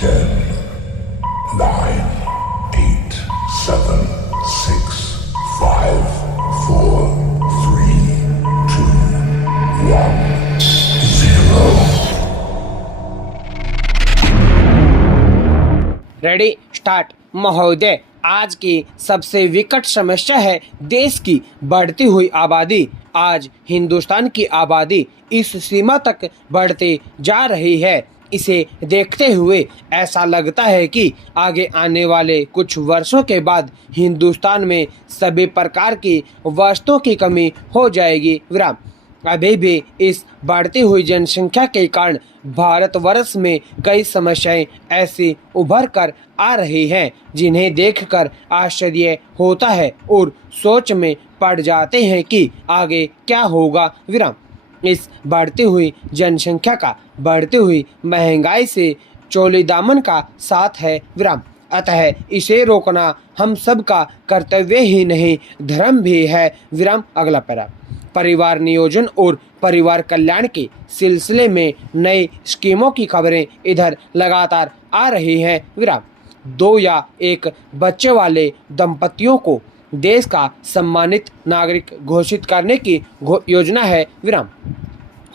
10, 9, 8, 7, 6, 5, 4, 3, 2, 1, 0. Ready start. महोदय, आज की सबसे विकट समस्या है देश की बढ़ती हुई आबादी। आज हिंदुस्तान की आबादी इस सीमा तक बढ़ती जा रही है। इसे देखते हुए ऐसा लगता है कि आगे आने वाले कुछ वर्षों के बाद हिंदुस्तान में सभी प्रकार की वस्तुओं की कमी हो जाएगी। विराम। अभी भी इस बढ़ती हुई जनसंख्या के कारण भारतवर्ष में कई समस्याएं ऐसी उभर कर आ रही हैं जिन्हें देखकर आश्चर्य होता है और सोच में पड़ जाते हैं कि आगे क्या होगा। विराम। इस बढ़ती हुई जनसंख्या का बढ़ती हुई महंगाई से चोली दामन का साथ है। विराम। अतः इसे रोकना हम सब का कर्तव्य ही नहीं, धर्म भी है। विराम। अगला पैरा। परिवार नियोजन और परिवार कल्याण के सिलसिले में नई स्कीमों की खबरें इधर लगातार आ रही हैं। विराम। 2 या 1 बच्चे वाले दंपतियों को देश का सम्मानित नागरिक घोषित करने की योजना है। विराम।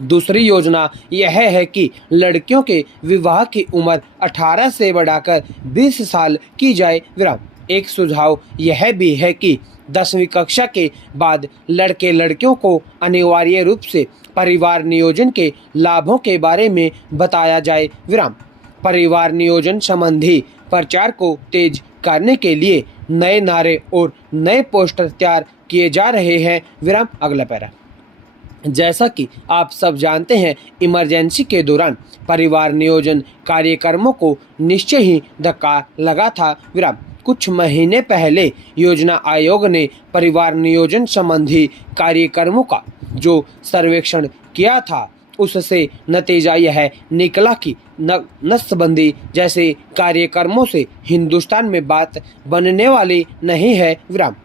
दूसरी योजना यह है कि लड़कियों के विवाह की उम्र 18 से बढ़ाकर 20 साल की जाए। विराम। एक सुझाव यह भी है कि 10वीं कक्षा के बाद लड़के लड़कियों को अनिवार्य रूप से परिवार नियोजन के लाभों के बारे में बताया जाए। विराम। परिवार नियोजन संबंधी प्रचार को तेज करने के लिए नए नारे और नए पोस्टर तैयार किए जा रहे हैं। विराम। अगला पैरा। जैसा कि आप सब जानते हैं, इमरजेंसी के दौरान परिवार नियोजन कार्यक्रमों को निश्चय ही धक्का लगा था। विराम। कुछ महीने पहले योजना आयोग ने परिवार नियोजन संबंधी कार्यक्रमों का जो सर्वेक्षण किया था उससे नतीजा यह निकला कि नसबंदी जैसे कार्यक्रमों से हिंदुस्तान में बात बनने वाली नहीं है। विराम।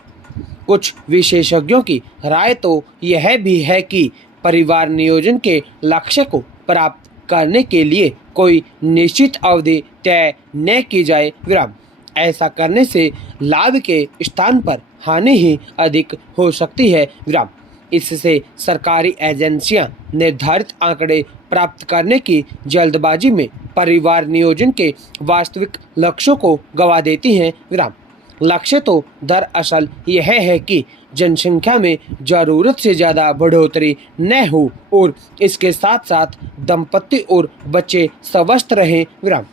कुछ विशेषज्ञों की राय तो यह भी है कि परिवार नियोजन के लक्ष्य को प्राप्त करने के लिए कोई निश्चित अवधि तय न की जाए। विराम। ऐसा करने से लाभ के स्थान पर हानि ही अधिक हो सकती है। विराम। इससे सरकारी एजेंसियां निर्धारित आंकड़े प्राप्त करने की जल्दबाजी में परिवार नियोजन के वास्तविक लक्ष्यों को गंवा देती हैं। विराम। लक्ष्य तो दरअसल यह है कि जनसंख्या में ज़रूरत से ज़्यादा बढ़ोतरी न हो और इसके साथ साथ दंपति और बच्चे स्वस्थ रहें। विराम।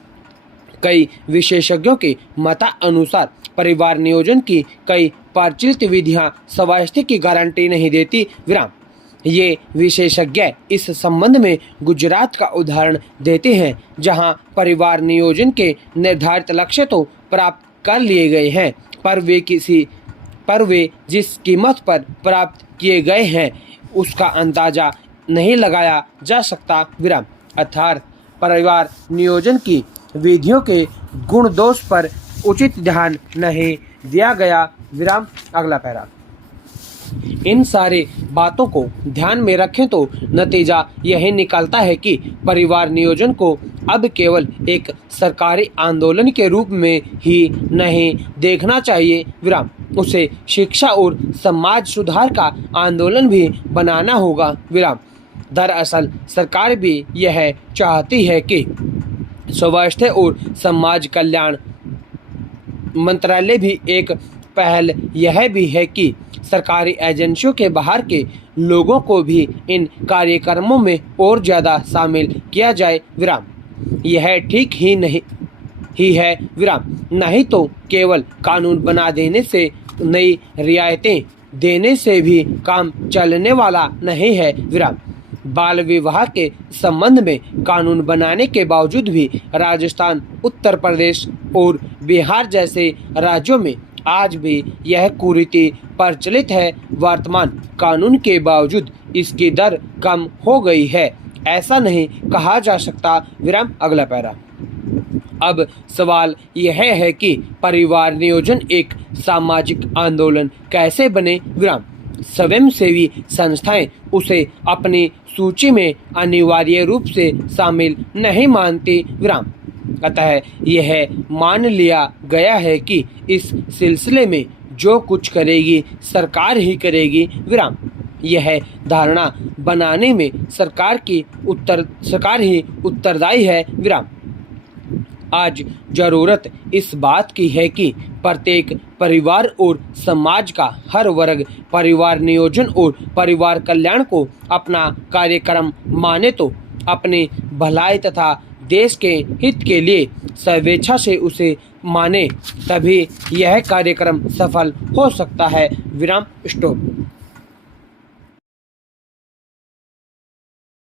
कई विशेषज्ञों के मतानुसार परिवार नियोजन की कई प्रचलित विधियां स्वास्थ्य की गारंटी नहीं देती। विराम। ये विशेषज्ञ इस संबंध में गुजरात का उदाहरण देते हैं, जहां परिवार नियोजन के निर्धारित लक्ष्य तो प्राप्त कर लिए गए हैं पर वे जिस कीमत पर प्राप्त किए गए हैं उसका अंदाजा नहीं लगाया जा सकता। विराम। अर्थात परिवार नियोजन की विधियों के गुण दोष पर उचित ध्यान नहीं दिया गया। विराम। अगला पैरा। इन सारी बातों को ध्यान में रखें तो नतीजा यही निकलता है कि परिवार नियोजन को अब केवल एक सरकारी आंदोलन के रूप में ही नहीं देखना चाहिए। विराम। उसे शिक्षा और समाज सुधार का आंदोलन भी बनाना होगा। विराम। दरअसल सरकार भी यह चाहती है कि स्वास्थ्य और समाज कल्याण मंत्रालय भी एक पहल यह भी है कि सरकारी एजेंसियों के बाहर के लोगों को भी इन कार्यक्रमों में और ज़्यादा शामिल किया जाए। विराम। यह ठीक ही नहीं ही है। विराम। नहीं तो केवल कानून बना देने से, नई रियायतें देने से भी काम चलने वाला नहीं है। विराम। बाल विवाह के संबंध में कानून बनाने के बावजूद भी राजस्थान, उत्तर प्रदेश और बिहार जैसे राज्यों में आज भी यह कुरीति प्रचलित है। वर्तमान कानून के बावजूद इसकी दर कम हो गई है, ऐसा नहीं कहा जा सकता। विराम। अगला पैरा। अब सवाल यह है कि परिवार नियोजन एक सामाजिक आंदोलन कैसे बने। विराम। स्वयंसेवी संस्थाएं उसे अपनी सूची में अनिवार्य रूप से शामिल नहीं मानती। विराम। अतः यह मान लिया गया है कि इस सिलसिले में जो कुछ करेगी सरकार ही करेगी विराम। यह धारणा बनाने में सरकार ही उत्तरदायी है विराम। आज जरूरत इस बात की है कि प्रत्येक परिवार और समाज का हर वर्ग परिवार नियोजन और परिवार कल्याण को अपना कार्यक्रम माने तो अपने भलाई तथा देश के हित के लिए स्वेच्छा से उसे माने, तभी यह कार्यक्रम सफल हो सकता है विराम। स्टॉप।